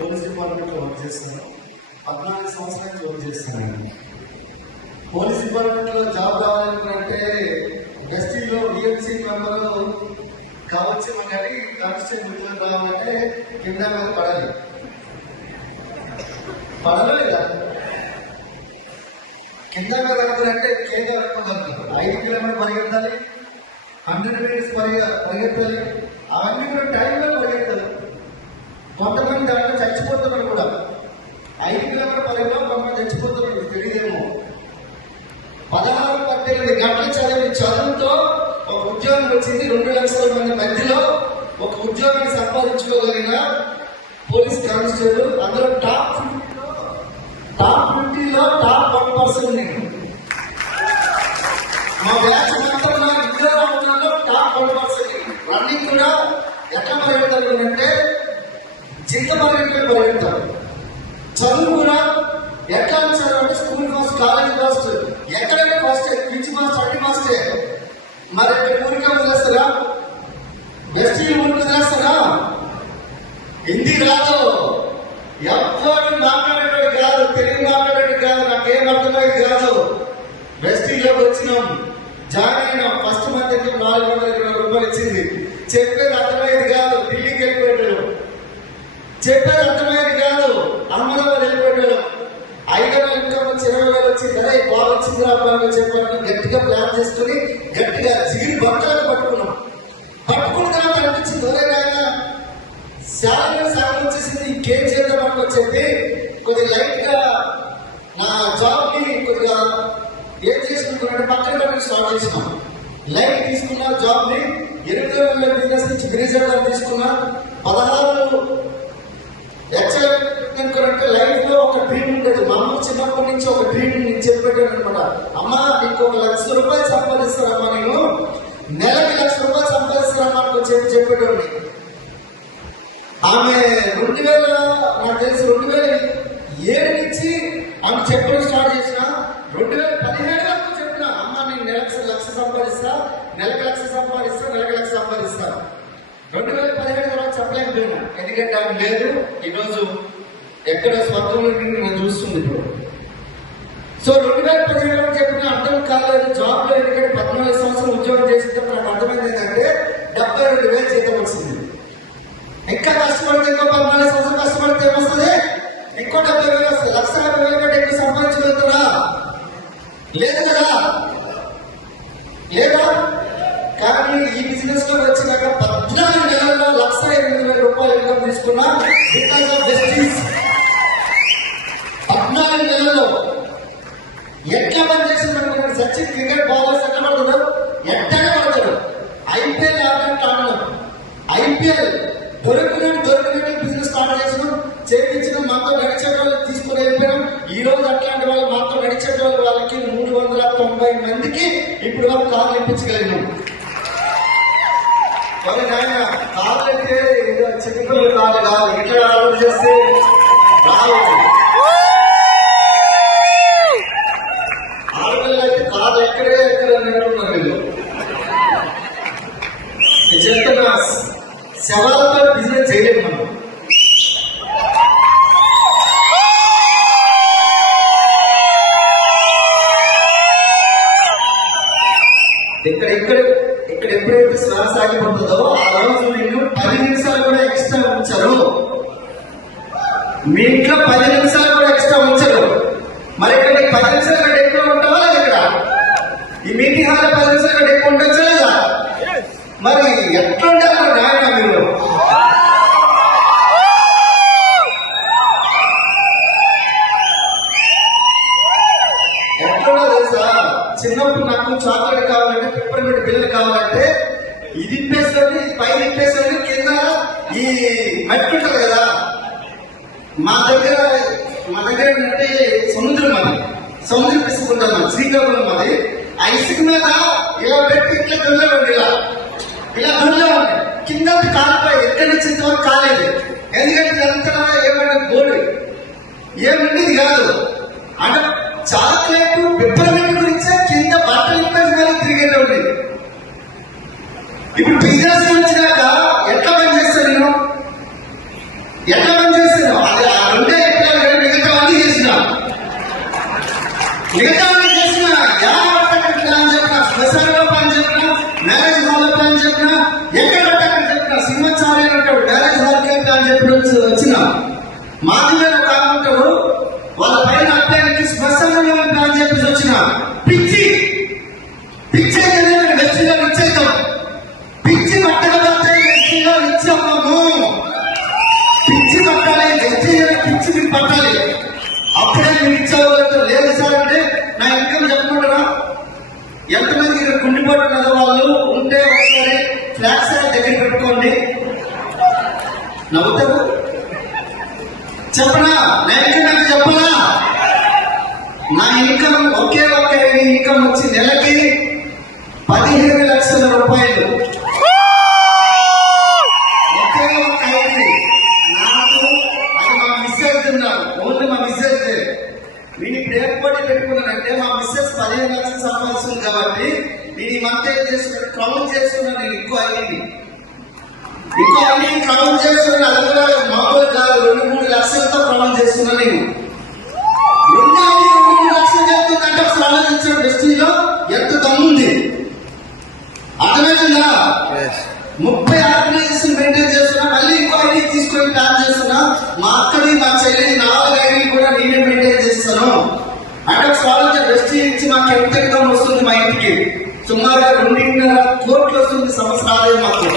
Police డిపార్ట్మెంట్లో work చేస్తున్నాను. 14 సంవత్సరాల నుంచి వర్క్ చేస్తున్నాను. పోలీస్ డిపార్ట్మెంట్లో జాబ్ కావాలంటే ఎస్టీలో బిఎంసీ మెంబరు కావచ్చు, కానీ కానిస్టేబుల్ ఉద్యోగం రావాలంటే కింద మీద పడాలి. పడలేదా? కింద మీద అంటే కేంద్ర 5 కిలోమీటర్లు పరిగెత్తాలి, 100 మీటర్స్ పరిగెత్తాలి. అవన్నీ కూడా టైంలో పరిగెత్తాలి. కొంతమంది దాంట్లో చచ్చిపోతున్నారు కూడా. 5 కిలోమీటర్ పరిగెలో కొంతమంది చచ్చిపోతున్నారు, తెలియదేమో. 16-18 గంటలు చదువుతో ఒక ఉద్యోగం వచ్చింది. 2 లక్షల మంది మధ్యలో ఒక ఉద్యోగాన్ని సంపాదించుకోగలిగిన పోలీస్ కానిస్టేబుల్ అందులో టాప్ 50లో టాప్ 1% నేను. మా బ్యాచ్ మొత్తం నా విద్యారంగంలో టాప్ 1%. రన్నింగ్ కూడా ఎట్లా పరిగెడతారు అంటే జింక పరిగెడతారు. చదువు కూడా ఎట్లా వచ్చారు అంటే స్కూల్ ఫస్ట్, కాలేజ్ ఫస్ట్, ఎక్కడైనా ఫస్ట్, పిచ్చి ఫస్ట్, అన్ని ఫస్టే. మరి ఊరికే వదిలేస్తారా? ఎస్టీ ఊరికి వదిలేస్తారా? హిందీ రాదు, ఎవరు మాట్లాడేటోడు కాదు, తెలుగు మాట్లాడేది కాదు, నాకేం అర్థమయ్యేది కాదు. ఎస్టీలోకి వచ్చినాం, జాయిన్ అయినాం. ఫస్ట్ మంత్ 420 రూపాయలు ఇచ్చింది. చెప్పేది అర్థమయ్యేది కాదు, ఢిల్లీకి వెళ్ళిపోయాడు. చెప్పేది అర్థమయ్యేది కాదు, అమరావతి వెళ్ళిపోయాడు. 5,000 ఇన్కమ్ వచ్చి 20,000 వచ్చింది. అరే బాగా వచ్చింది రాబాగా చెప్పాలని గట్టిగా ప్లాన్ చేసుకుని గట్టిగా జిగిరి బట్టలకు పట్టుకున్నాం. పట్టుకున్న తర్వాత అనిపించింది, ఒరే నాయన శాలరీ వచ్చేసింది, ఇంకేం చేద్దాం అనుకో చెప్పి కొద్దిగా లైట్ గా నా జాబ్ ని కొద్దిగా ఏం చేసుకుంటున్నాడు పక్కన స్టార్ట్ చేసినాం. లైట్ తీసుకున్నా జాబ్ ని 8,000 బిజినెస్ నుంచి గ్రీజర్ తీసుకున్నా. 16 యాక్చువల్గా లైఫ్ లో ఒక డ్రీమ్ ఉండేది. మా అమ్మ చిన్నప్పటి నుంచి ఒక డ్రీమ్ నేను చెప్పాను అనమాట. అమ్మా నీకు 1,00,000 రూపాయలు సంపాదిస్తానమ్మా, నేను నెలకి 1,00,000 రూపాయలు సంపాదిస్తానమ్మా అని చెప్పేటోడిని. ఆమె 2000 నాకు తెలిసి 2007 నుంచి ఆమె చెప్పడం స్టార్ట్ చేసిన. 2017 వరకు చెప్పిన అమ్మ నేను నెలకు 1,00,000 సంపాదిస్తా, నెలకు 1,00,000 సంపాదిస్తా, నెలకు 1,00,000 సంపాదిస్తా. 2017 తర్వాత చెప్పలేకపోయినా, ఎందుకంటే ఆమె లేదు. ఈరోజు ఎక్కడ స్వర్గంలో నేను చూస్తుంది ఇప్పుడు. సో 2017 వరకు చెప్పిన అర్థం కాలేదు జాబ్ లో. ఎందుకంటే 14 సంవత్సరాలు ఉద్యోగం చేసేటప్పుడు నాకు అర్థమైంది ఏంటంటే 72,000 జీతం వచ్చింది. ఇంకా కష్టపడితే ఇంకో 14 సంవత్సరాలు కష్టపడితే ఏమొస్తుంది? ఇంకో 70,000 వస్తుంది. 1,50,000 కంటే ఎక్కువ సంపాదించగలుగుతారా? లేదు కదా, లేదా? కానీ ఈ బిజినెస్ లో వచ్చినాక 14 నెలల్లో 1,08,000 రూపాయలు ఇన్కమ్ తీసుకున్నా. Because of justice. 14 నెలల్లో ఎట్లా పని చేసింది అనుకున్నాడు? సచిన్ క్రికెట్ బౌలర్స్ ఎట్లా పడతాడు? ఎట్టనే పడతాడు. IPL ఆడడానికి ఆడడం. IPL దొరికినట్టు బిజినెస్ స్టార్ట్ చేసినాం, చేయించిన మాతో నడిచే వాళ్ళు తీసుకుని వెళ్ళిపోయాం. ఈ రోజు అట్లాంటి వాళ్ళు మాతో నడిచే వాళ్ళకి 390 మందికి ఇప్పుడు వరకు కార్లు ఇప్పించగలిగినాం. కాళ్ళు అయితే చిన్నపిల్లలు కాదు కాదు, ఇట్లా ఆలోచన చేస్తే రాదు. ఆడపిల్లలు అయితే కాదు ఎక్కడే నిలబడుతున్నారు వీళ్ళు. నేను చెప్తున్నా, శవాలతో బిజినెస్ చేయలేము మనం. ఇక్కడ ఎప్పుడైతే శ్వాస ఆగిపోతుందో ఆ రోజు నేను 10 నిమిషాలు కూడా ఎక్స్ట్రా ఉంచారు. మీ ఇంట్లో 10 నిమిషాలు కూడా ఎక్స్ట్రా ఉంచరు. మరి ఇక్కడ 10 నిమిషాలు కంటే ఎక్కువ ఉంటావా లేదా? ఇక్కడ ఈ మీటింగ్ హాల్ 10 నిమిషాలు కంటే ఎక్కువ ఉండొచ్చు లేదా? మరి ఎట్లుంటారు నాయన మీరు? ఎట్లున్నా తెలుసా? చిన్నప్పుడు నాకు చాక్లెట్ కావాలంటే, పిప్పర్మెంట్ బిల్లలు కావాలంటే ఇది ఇప్పేస్తుంది, పైన ఇప్పేస్తుంది, కింద ఈ మట్టి ఉంటుంది కదా. మా దగ్గర అంటే సముద్రం, తీసుకుంటాం. శ్రీకాకుళం అది. ఆ ఇసుక మీద ఇలా పెట్టి ఇట్లా దొల్లేవాడు, ఇలా దొల్లేవాడు. కింద కాలిపోయి ఎక్కడి నుంచి ఇంతవరకు కాలేదు. ఎందుకంటే ఇదంతా ఏమంటే గోల్డ్ ఏముండేది కాదు. అంటే చాక్లెట్ పిప్పర్మెంట్ గురించే కింద బట్టలు ఇప్పేసి మీద తిరిగేటోడి. ఇప్పుడు బిజినెస్ వచ్చినాక ఎట్లా పని చేస్తాను నేను? ఎట్లా పని చేస్తాను? మాదిలో ఒక ఉంటాడు, వాళ్ళ పైన అప్లైకి శ్మశానంలో అని చెప్పేసి వచ్చిన పిచ్చి పిచ్చి వెస్టిలో ఇచ్చేద్దాం. పిచ్చి పట్టకపోతే వెస్టిలో ఇచ్చాము. పిచ్చి పట్టాలి, పిచ్చి మీకు పట్టాలి, అప్పుడే మీరు ఇచ్చేవాళ్ళు. లేదు సార్ అంటే నా ఇన్కమ్ చెప్పకుండా ఎంతమంది ఇక్కడ కుండిపోటు కదా వాళ్ళు ఉంటే ఒకసారి ఫ్లాట్స్ దగ్గర పెట్టుకోండి. నవ్వుతారు చెప్పనా? నాకు చెప్పనా? నా ఇన్కమ్ ఒకే ఒక ఇన్కమ్ వచ్చి నెలకి 15 లక్షల రూపాయలు. ఒకే ఒక ఐడి నాకు. అది మా మిస్సెస్ ఉన్నారు, ఓన్లీ మా మిస్సెస్. నేను ఇప్పుడు ఏర్పాటు పెట్టుకున్నానంటే మా మిస్సెస్ 15 లక్షలు సంపాదిస్తుంది కాబట్టి నేను ఈ మంత్ ఏం చేసుకున్నాను, క్రౌన్ చేసుకున్నాను. నేను ఇంకో ఐడి క్రౌన్ చేసుకున్నాను. అది కూడా మామూలు కాదు, 2-3 లక్షలతో క్రౌన్ చేసుకున్నాను. నేను 2-3 లక్షలు చెప్తుందంటే అసలు ఆలోచించిన వెస్టీలో ఎంత దమ్ముంది అర్థమవుతుందా? 30 ఆర్గనైజేషన్ మెయింటైన్ చేస్తున్నా, మళ్ళీ ఇంకో ఐడి తీసుకొని ప్లాన్ చేస్తున్నా. మా అక్కడి మా చెల్లి 4 ఐడీలు కూడా నేనే మెయింటైన్ చేస్తాను. అంటే స్వాతంత్ర వెస్టీ నుంచి మాకు ఎంత ఇన్కమ్ వస్తుంది? మా ఇంటికి సుమారుగా 2.5 కోట్లు వస్తుంది సంవత్సరాలే మాకు.